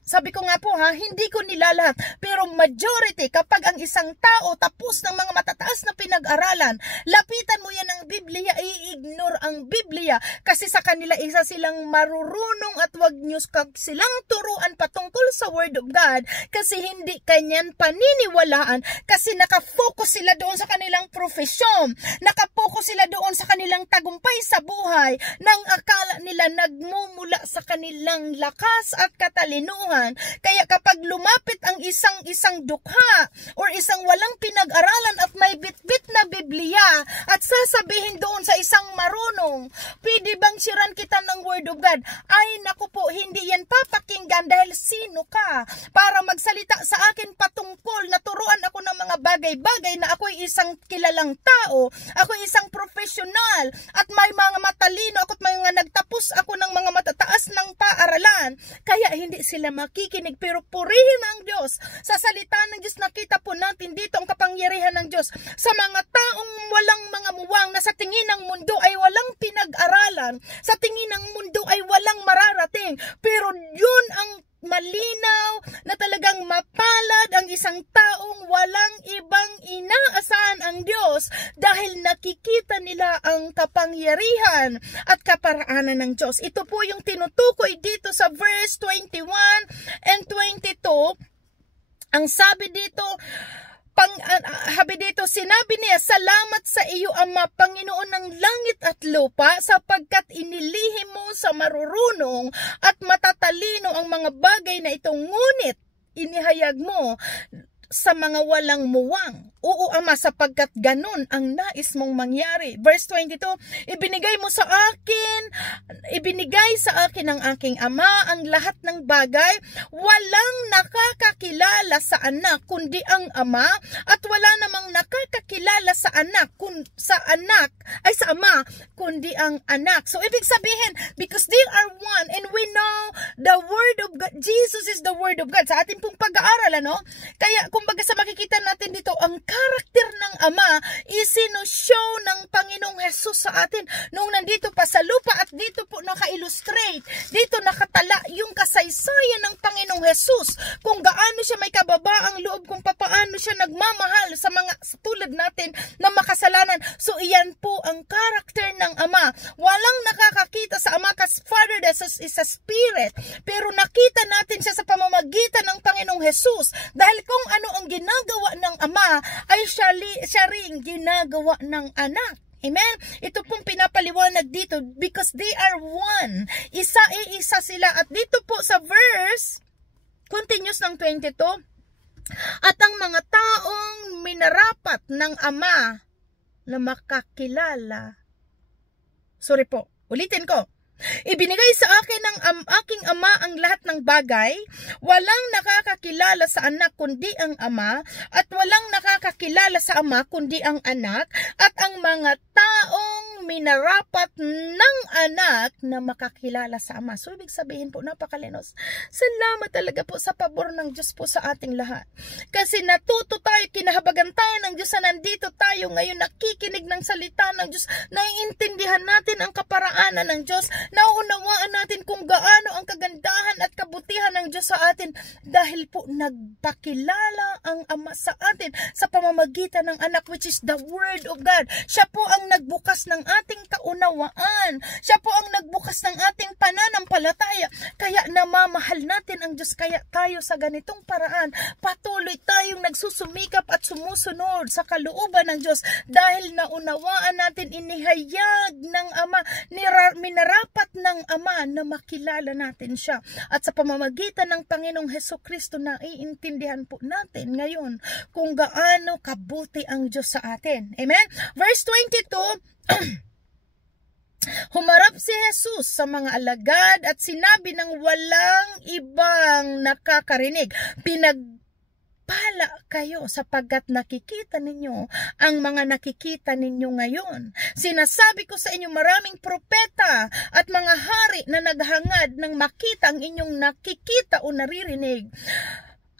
sabi ko nga po hindi ko nilalahat, pero majority, kapag ang isang tao tapos ng mga matataas na pinag-aralan, lapitan mo yan ng Biblia, i-ignore ang Biblia, kasi sa kanila isa silang marurunong, at wag nyo silang turuan patungkol sa Word of God, kasi hindi kanyan paniniwalaan, kasi nakafocus sila doon sa kanilang profesyon, nakafocus sila doon sa kanilang tagumpay sa buhay, nang akala nila nagmumula sa kanilang lakas at katalinuhan. Kaya kapag lumapit ang isang dukha or isang walang pinag-aralan at may bitbit na Biblia at sasabihin doon sa isang marunong? Pwede bang siran kita ng Word of God? Ay naku po, hindi yan papakinggan dahil sino ka para magsalita sa akin patungkol na turuan ako ng mga bagay-bagay na ako'y isang kilalang tao, ako'y isang profesional, at may mga matalino ako at may mga nagtapos ako ng mga matataas ng paaralan. Kaya hindi sila makikinig, pero purihin ang Diyos. Sa salita ng Diyos nakita po natin dito ang kapangyarihan ng Diyos sa mga taong walang mga muwang na sa tingin ng mundo ay walang pinag-aralan, sa tingin ng mundo ay walang mararating, pero yun ang malinaw na talagang mapalad ang isang taong walang ibang inaasahan ang Diyos dahil nakikita nila ang kapangyarihan at kaparaanan ng Diyos. Ito po yung tinutukoy dito sa verse 21 and 22. Ang sabi dito, sinabi niya, salamat sa iyo, Ama, Panginoon ng langit at lupa, sapagkat inilihim mo sa marurunong at matatalino ang mga bagay na ito, ngunit inihayag mo sa mga walang muwang. Oo, Ama, sapagkat ganun ang nais mong mangyari. Verse 22, ibinigay sa akin ng aking Ama ang lahat ng bagay. Walang nakakakilala sa anak kundi ang Ama, at wala namang nakakakilala sa Ama kundi ang anak. So ibig sabihin, because they are one and we know the Word of God, Jesus is the Word of God. Sa ating pong pag-aaral, ano? Kaya kumbaga sa makikita natin dito, ang karakter ng Ama isinushow ng Panginoong Hesus sa atin nung nandito pa sa lupa, at dito po naka-illustrate, dito nakatala yung kasaysayan ng Panginoong Hesus, kung gaano siya may kababaang loob, kung papaano siya nagmamahal sa mga tulad natin na makasalanan. So iyan po ang karakter ng Ama. Walang nakakakita sa Ama kasi Father is a spirit, pero nakita natin siya sa pamamagitan ng Panginoong Hesus, dahil kung ano ang ginagawa ng Ama ay siya ring ginagawa ng anak. Amen? Ito pong pinapaliwanag dito because they are one. Isa sila. At dito po sa verse continuous ng 22, at ang mga taong minarapat ng Ama na makakilala. Sorry po, ulitin ko. Ibinigay sa akin ng aking Ama ang lahat ng bagay. Walang nakakakilala sa anak kundi ang Ama, at walang nakakakilala sa Ama kundi ang anak, at ang mga taong minarapat ng anak na makakilala sa Ama. So ibig sabihin po, napakalinos. Salamat talaga po sa pabor ng Diyos po sa ating lahat. Kasi natuto tayo, kinahabagan tayo ng Diyos na nandito tayo ngayon, nakikinig ng salita ng Diyos, naiintindihan natin ang kaparaanan ng Diyos, nauunawaan natin kung gaano ang kagandahan at kabutihan ng Diyos sa atin, dahil po nagpakilala ang Ama sa atin sa pamamagitan ng anak, which is the Word of God. Siya po ang nagbukas ng ating kaunawaan. Siya po ang nagbukas ng ating pananampalataya. Kaya namamahal natin ang Diyos. Kaya tayo sa ganitong paraan, patuloy tayong nagsusumikap at sumusunod sa kalooban ng Diyos, dahil naunawaan natin, inihayag ng Ama, minarapat ng Ama na makilala natin siya. At sa pamamagitan ng Panginoong Hesukristo, naiintindihan po natin ngayon kung gaano kabuti ang Diyos sa atin. Amen? Verse 22, humarap si Jesus sa mga alagad at sinabi ng walang ibang nakakarinig, pinagpala kayo sapagkat nakikita ninyo ang mga nakikita ninyo ngayon. Sinasabi ko sa inyo, maraming propeta at mga hari na naghangad ng makita ang inyong nakikita o naririnig.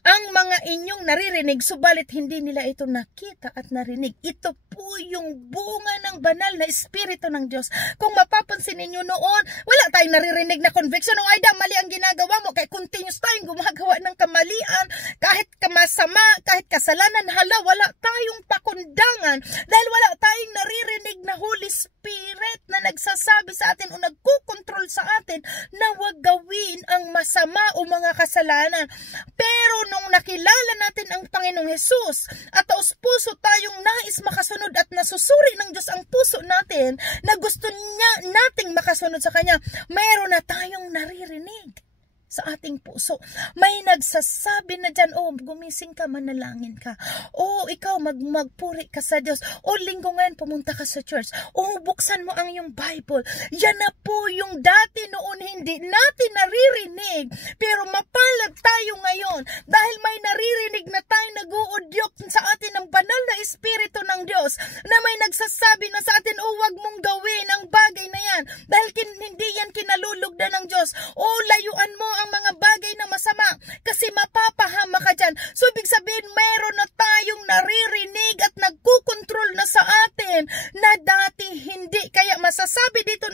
Ang mga inyong naririnig, subalit hindi nila ito nakita at narinig. Ito po yung bunga ng banal na Espiritu ng Diyos. Kung mapapansin ninyo noon, wala tayong naririnig na conviction. O ay, mali ang ginagawa mo. Kaya continuous tayong gumagawa ng kamalian. Kahit masama, kahit kasalanan, wala tayong pakundangan. Dahil wala tayong naririnig na Holy Spirit na nagsasabi sa atin o nagkukontrol sa atin na huwag gawin ang masama o mga kasalanan. Pero nung nakilala natin ang Panginoong Hesus at taos puso tayong nais makasunod at nasusuri ng Diyos ang puso natin na gusto niya nating makasunod sa Kanya, mayroon na tayong naririnig. sa ating puso. May nagsasabi na dyan, oh, gumising ka, manalangin ka. Oh, ikaw, magpuri ka sa Diyos. Oh, linggo ngayon, pumunta ka sa church. Oh, buksan mo ang iyong Bible. Yan na po yung dati noon hindi natin naririnig. Pero mapalad tayo ngayon dahil may naririnig na tayo nag-uudyok sa atin ng banal na Espiritu ng Diyos na may nagsasabi na sa atin, oh, wag mong gawin ang bagay na yan dahil hindi yan kinalulugdan ng Diyos. Oh, layuan mo ang mga bagay na masama kasi mapapahama ka dyan. So, ibig sabihin, meron na tayong naririnig at nagkukontrol na sa atin na dati hindi. Kaya nasasabi dito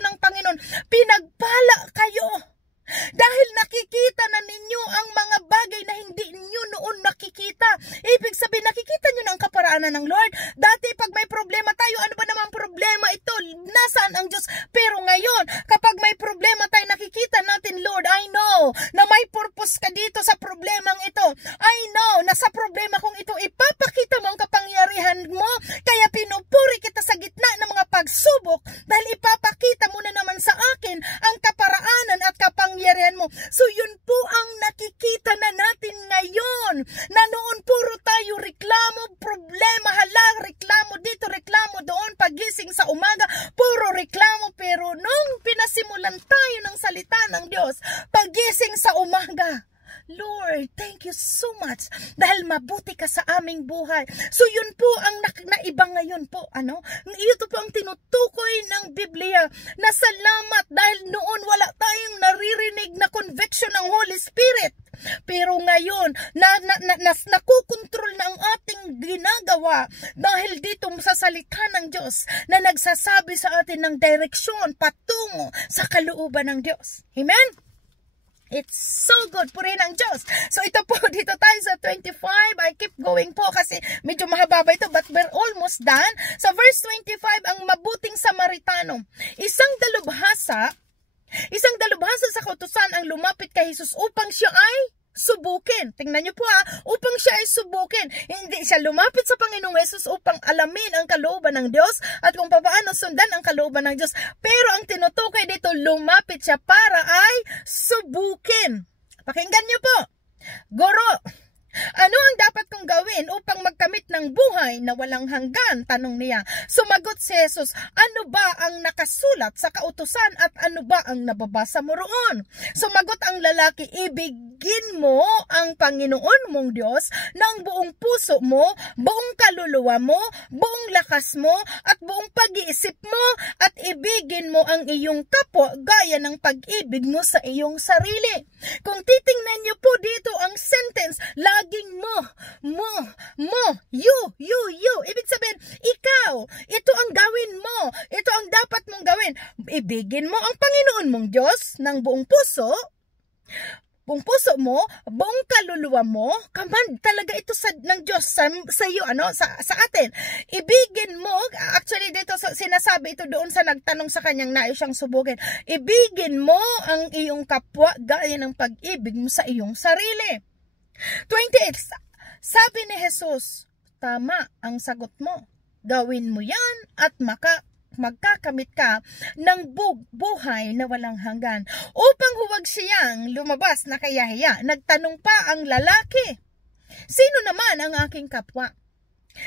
ng Panginoon, pinagpala kayo. Dahil nakikita na ninyo ang mga bagay na hindi ninyo noon nakikita. Ibig sabihin, nakikita nyo na ang kaparaanan ng Lord. Dati pag may problema tayo, ano ba naman problema ito? Nasaan ang Diyos? Pero ngayon, kapag may problema tayo, nakikita natin, Lord, I know na may purpose ka dito sa problemang ito. I know na sa problema kong ito, ipapakita mo ang kapangyarihan mo. Kaya pinupuri kita sa gitna ng mga pagsubok dahil ipapakita mo na naman sa akin ang kaparaanan at kapangyarihan mo. So yun po ang nakikita na natin ngayon, na noon puro tayo reklamo, problema, reklamo dito, reklamo doon, pagising sa umaga, puro reklamo. Pero nung pinasimulan tayo ng salita ng Diyos, pagising sa umaga, Lord, thank you so much dahil mabuti ka sa aming buhay. So yun po ang naiba ngayon po. Ito po ang tinutukoy ng Biblia na salamat dahil noon wala tayong naririnig na conviction ng Holy Spirit. Pero ngayon, nakukontrol na ang ating ginagawa dahil dito sa salita ng Diyos na nagsasabi sa atin ng direksyon patungo sa kalooban ng Diyos. Amen? It's so good. Purihin ang Diyos. So ito po, dito tayo sa 25. I keep going po kasi medyo mahaba ito, but we're almost done. Sa verse 25, ang mabuting Samaritano. Isang dalubhasa sa kautusan ang lumapit kay Jesus upang siya ay subukin. Tingnan niyo po upang siya ay subukin. Hindi siya lumapit sa Panginoong Hesus upang alamin ang kalooban ng Diyos at kung paano sundan ang kalooban ng Diyos. Pero ang tinutukoy dito, lumapit siya para ay subukin. Pakinggan niyo po. Guro, ano ang dapat kong gawin upang magkamit ng buhay na walang hanggan? Tanong niya. Sumagot si Jesus, ano ba ang nakasulat sa kautusan at ano ba ang nababasa mo roon? Sumagot ang lalaki, ibigin mo ang Panginoon mong Diyos ng buong puso mo, buong kaluluwa mo, buong lakas mo, at buong pag-iisip mo, at ibigin mo ang iyong kapwa gaya ng pag-ibig mo sa iyong sarili. Kung titingnan niyo po dito ang sentence, laging you. Ibig sabihin, ikaw, ito ang gawin mo, ito ang dapat mong gawin. Ibigin mo ang Panginoon mong Diyos ng buong puso mo, buong kaluluwa mo. Command talaga ito ng Diyos sa iyo, sa atin. Ibigin mo, actually dito sinasabi ito doon sa nagtanong sa kanyang nais siyang subukin. Ibigin mo ang iyong kapwa gaya ng pag-ibig mo sa iyong sarili. 28. Sabi ni Jesus, tama ang sagot mo. Gawin mo yan at magkakamit ka ng buhay na walang hanggan. Upang huwag siyang lumabas na kayahiya, nagtanong pa ang lalaki, sino naman ang aking kapwa?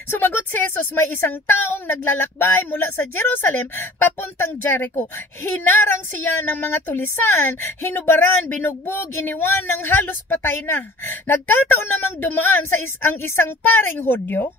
Sumagot si Jesus, may isang taong naglalakbay mula sa Jerusalem papuntang Jericho. Hinarang siya ng mga tulisan, hinubaran, binugbog, iniwan ng halos patay na. Nagkataon namang dumaan ang isang paring Hudyo.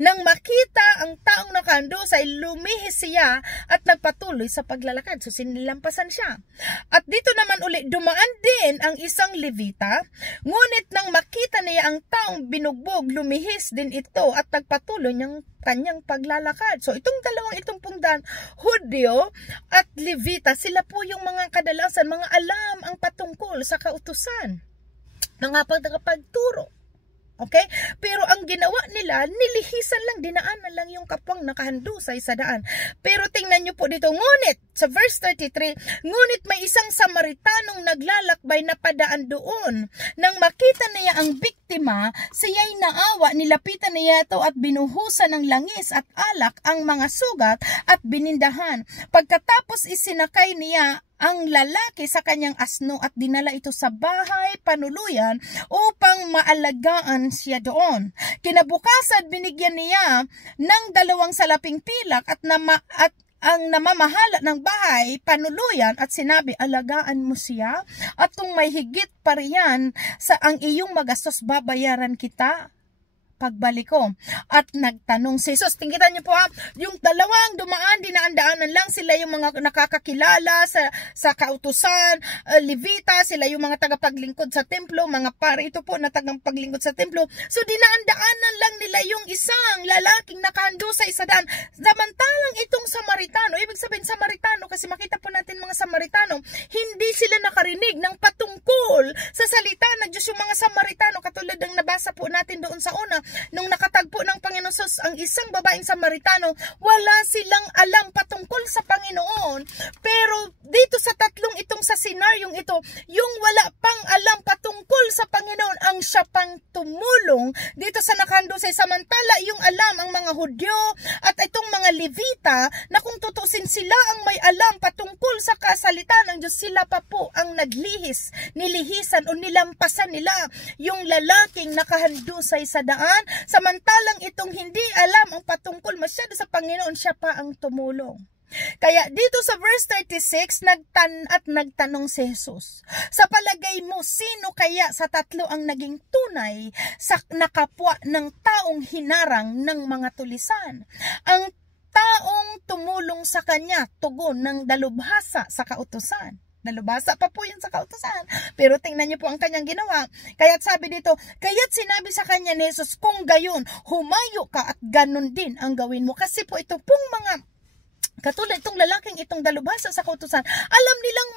Nang makita ang taong nakandusay, lumihis siya at nagpatuloy sa paglalakad. So sinilampasan siya. At dito naman uli, dumaan din ang isang Levita. Ngunit nang makita niya ang taong binugbog, lumihis din ito at nagpatuloy ng kanyang paglalakad. So itong itong pungdan, Hudyo at Levita, sila po yung mga kadalasan, mga alam ang patungkol sa kautusan, mga pagturo. Okay? Pero ang ginawa nila, nilihisan lang, dinaanan lang yung kapwang nakahandusay sa daan. Pero tingnan nyo po dito, ngunit, sa verse 33, ngunit may isang Samaritanong naglalakbay na padaan doon. Nang makita niya ang biktima, siya'y naawa, nilapitan niya ito at binuhusan ng langis at alak ang mga sugat at binindahan. Pagkatapos isinakay niya ang lalaki sa kanyang asno at dinala ito sa bahay panuluyan upang maalagaan siya doon. Kinabukasan binigyan niya ng 2 salaping pilak at ang namamahala ng bahay panuluyan at sinabi, alagaan mo siya at kung may higit pa riyan sa ang iyong magastos babayaran kita pagbalik ko. At nagtanong si Jesus, tingnan niyo po yung 2 dumaan, dinaan-daanan lang, sila yung mga nakakakilala sa kautusan, Levita, sila yung mga tagapaglingkod sa templo, mga pare ito po na tagapaglingkod sa templo. So dinaan-daanan lang nila yung isang lalaking nakahandusay sa daan. Samantalang itong Samaritano, ibig sabihin Samaritano, kasi makita po natin mga Samaritano, hindi sila nakarinig ng patungkol sa salita ng Diyos. Yung mga Samaritano, katulad ng nabasa po natin doon sa una, nung nakatagpo ng Panginoon Sus ang isang babaeng Samaritano, wala silang alam patungkol sa Panginoon. Pero dito sa tatlong itong sa senaryong ito, yung wala pang alam patungkol sa Panginoon, ang siya pang tumulong dito sa nakahandusay. Samantala yung alam ang mga Hudyo at itong mga Levita na kung tutusin sila ang may alam patungkol sa kasalita ng Diyos, sila pa po ang nilihisan o nilampasan nila yung lalaking nakahandusay sa daan. Samantalang itong hindi alam ang patungkol masyado sa Panginoon, siya pa ang tumulong. Kaya dito sa verse 36, nagtanong si Jesus, sa palagay mo, sino kaya sa 3 ang naging tunay sa nakapwa ng taong hinarang ng mga tulisan? Ang taong tumulong sa kanya, tugon ng dalubhasa sa kautusan. Dalubhasa pa po yun sa kautusan. Pero tingnan niyo po ang kanyang ginawa. Kaya't sabi dito, kaya't sinabi sa kanya ni Jesus, kung gayon, humayo ka at ganun din ang gawin mo. Kasi po ito pong mga katulad itong lalaking itong dalubhasa sa kautusan, alam nilang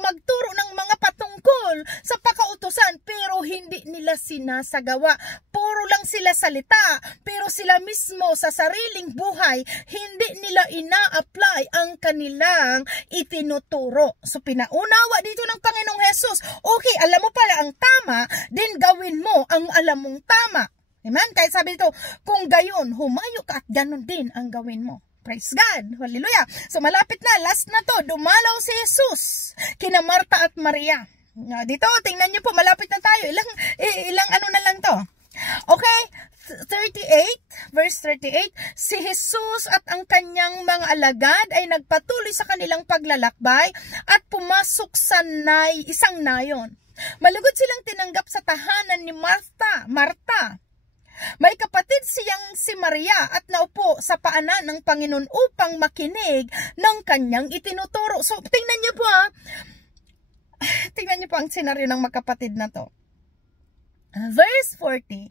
magturo ng mga patungkol sa pakautusan, pero hindi nila sinasagawa. Puro lang sila salita, pero sila mismo sa sariling buhay, hindi nila ina-apply ang kanilang itinuturo. So pinaunawa dito ng Panginoong Jesus, okay, alam mo pala ang tama, then gawin mo ang alam mong tama. Amen? Kaya sabi dito, kung gayon, humayo ka at ganun din ang gawin mo. Praise God. Hallelujah. So malapit na. Last na to. Dumalaw si Jesus kina Marta at Maria. Dito, tingnan niyo po. Malapit na tayo. Ilang ano na lang to. Okay. 38. Verse 38. Si Jesus at ang kanyang mga alagad ay nagpatuloy sa kanilang paglalakbay at pumasok sa isang nayon. Malugod silang tinanggap sa tahanan ni Marta. May kapatid siyang si Maria at naupo sa paanan ng Panginoon upang makinig ng kanyang itinuturo. So, tingnan niyo po tingnan niyo po ang senaryo ng magkapatid na to. Verse 40.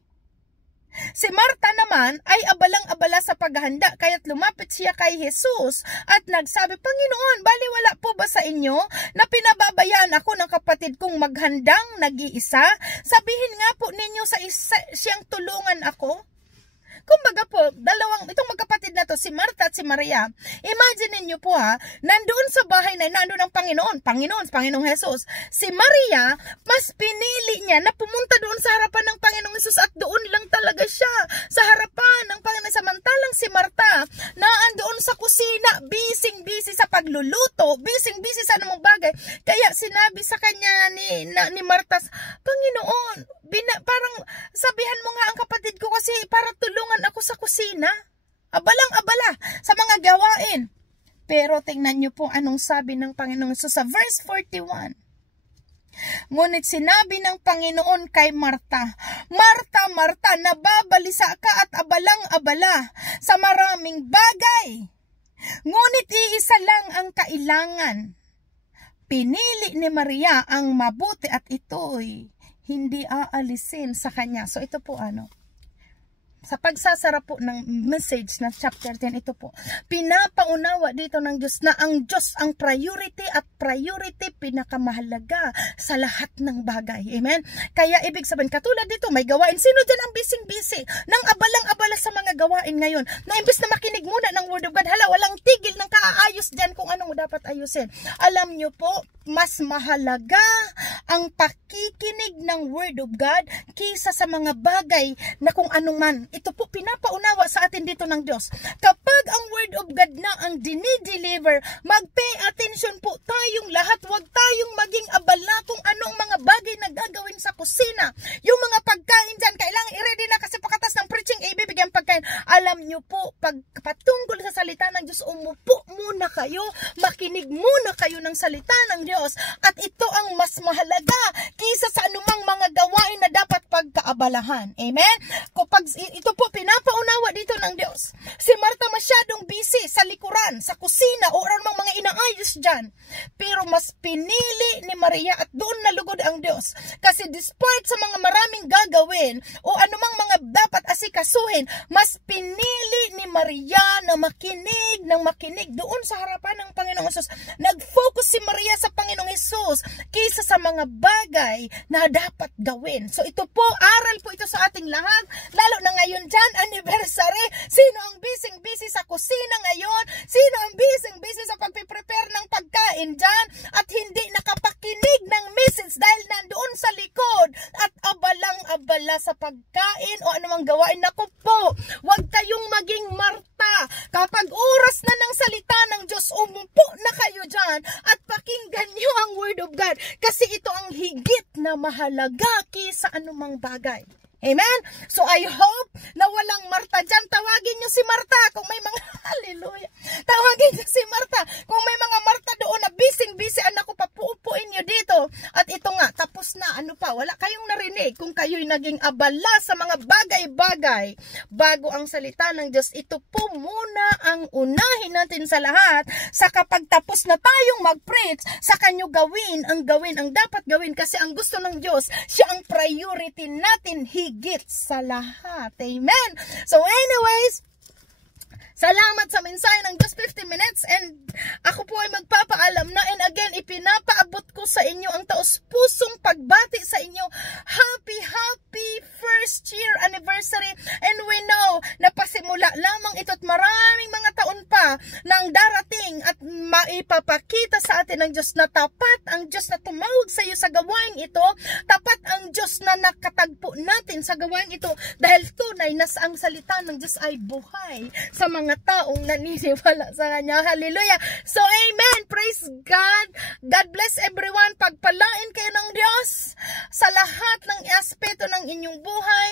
Si Marta naman ay abalang-abala sa paghahanda, kaya't lumapit siya kay Jesus at nagsabi, Panginoon, bali wala po ba sa inyo na pinababayaan ako ng kapatid kong maghandang nag-iisa? Sabihin nga po ninyo sa siyang tulungan ako. Kumbaga po, itong magkapatid na to, si Marta at si Maria, imagine niyo po nandoon sa bahay na nandoon ang Panginoong Jesus. Si Maria, mas pinili niya na pumunta doon sa harapan ng Panginoong Jesus at doon lang talaga siya, sa harapan ng Panginoon. Samantalang si Marta, naandoon sa kusina, busy sa pagluluto, busy sa anumang bagay. Kaya sinabi sa kanya ni Marta, Panginoon, parang sabihan mo nga ang kapatid ko kasi para tulungan ako sa kusina. Abalang-abala sa mga gawain. Pero tingnan niyo po anong sabi ng Panginoon. So sa verse 41, ngunit sinabi ng Panginoon kay Marta, Marta, Marta, nababalisa ka at abalang-abala sa maraming bagay. Ngunit iisa lang ang kailangan. Pinili ni Maria ang mabuti at ito'y hindi aalisin sa kanya. So ito po sa pagsasara po ng message na chapter 10, ito po, pinapaunawa dito ng Diyos na ang Diyos ang priority at priority pinakamahalaga sa lahat ng bagay. Amen? Kaya ibig sabihin, katulad dito, may gawain. Sino dyan ang busy nang abalang-abala sa mga gawain ngayon? Na imbis na makinig muna ng Word of God, walang tigil ng kaaayos dyan kung anong dapat ayusin. Alam nyo po, mas mahalaga ang pakikinig ng Word of God kaysa sa mga bagay na kung anong man. Ito po pinapaunawa sa atin dito ng Diyos. Kapag ang Word Word of God na ang dinideliver. Mag-pay attention po tayong lahat. Huwag tayong maging abala kung anong mga bagay na gagawin sa kusina. Yung mga pagkain dyan, kailangan i-ready na kasi pagkatas ng preaching, ibibigyan pagkain. Alam nyo po, pag patungkol sa salita ng Diyos, umupo muna kayo, makinig muna kayo ng salita ng Diyos. At ito ang mas mahalaga kaysa sa anumang mga gawain na dapat pagkaabalahan. Amen? Kapag ito po, pinapaunawa dito ng Diyos. Si Martha masyadong busy sa likuran, sa kusina, o anumang mga inaayos dyan. Pero mas pinili ni Maria at doon nalugod ang Diyos. Kasi despite sa mga maraming gagawin o anumang mga dapat asikasuhin, mas pinili ni Maria na makinig doon sa harapan ng Panginoong Hesus. Nag-focus si Maria sa Panginoong Hesus kaysa sa mga bagay na dapat gawin. So ito po, aral po ito sa ating lahat, lalo na ngayon dyan, anniversary. Sino ang busy sa kusina ngayon? Sino ang busy sa pagpiprepare ng pagkain dyan? At hindi nakapakinig ng message dahil nandoon sa likod at abalang-abala sa pagkain o anumang gawain. Naku po, huwag kayong maging Marta. Kapag oras na ng salita ng Diyos, umupo na kayo dyan at pakinggan nyo ang Word of God. Kasi ito ang higit na mahalaga kaysa anumang bagay. Amen? So I hope na walang Marta dyan. Tawagin nyo si Marta kung may mga, hallelujah. Tawagin nyo si Marta. Kung may mga Marta doon na busy, anak ko, papuupuin nyo dito. At ito nga, tapos na, ano pa, wala kayong narinig kung kayo'y naging abala sa mga bagay-bagay bago ang salita ng Diyos. Ito po muna ang unahin natin sa lahat. Sa kapag tapos na tayong mag-preach, sa kanyo gawin ang dapat gawin. Kasi ang gusto ng Diyos, siya ang priority natin, higit sa lahat. Amen? So anyways, salamat sa mensahe ng Just 50 Minutes, and ako po ay magpapaalam na, and again, ipinapaabot ko sa inyo ang taos-pusong pagbati sa inyo. Happy first year anniversary, and we know na pasimula lamang ito at maraming mga taon pa nang darating at maipapakita sa atin ng Diyos na tapat ang Diyos na tumawag sa iyo sa gawain ito, tapat ang Diyos na nakatagpo natin sa gawain ito, dahil tunay na ang salita ng Diyos ay buhay sa mga taong naniniwala sa Kanya. Hallelujah! So, amen! Praise God! God bless everyone! Pagpalain kayo ng Diyos sa lahat ng aspeto ng inyong buhay.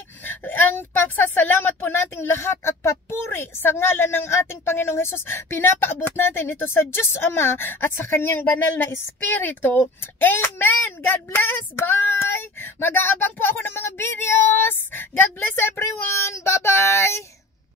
Ang pagsasalamat po nating lahat at papuri sa ngalan ng ating Panginoong Hesus. Pinapaabot natin ito sa Diyos Ama at sa Kanyang banal na Espiritu. Amen! God bless! Bye! Mag-aabang po ako ng mga videos. God bless everyone! Bye-bye!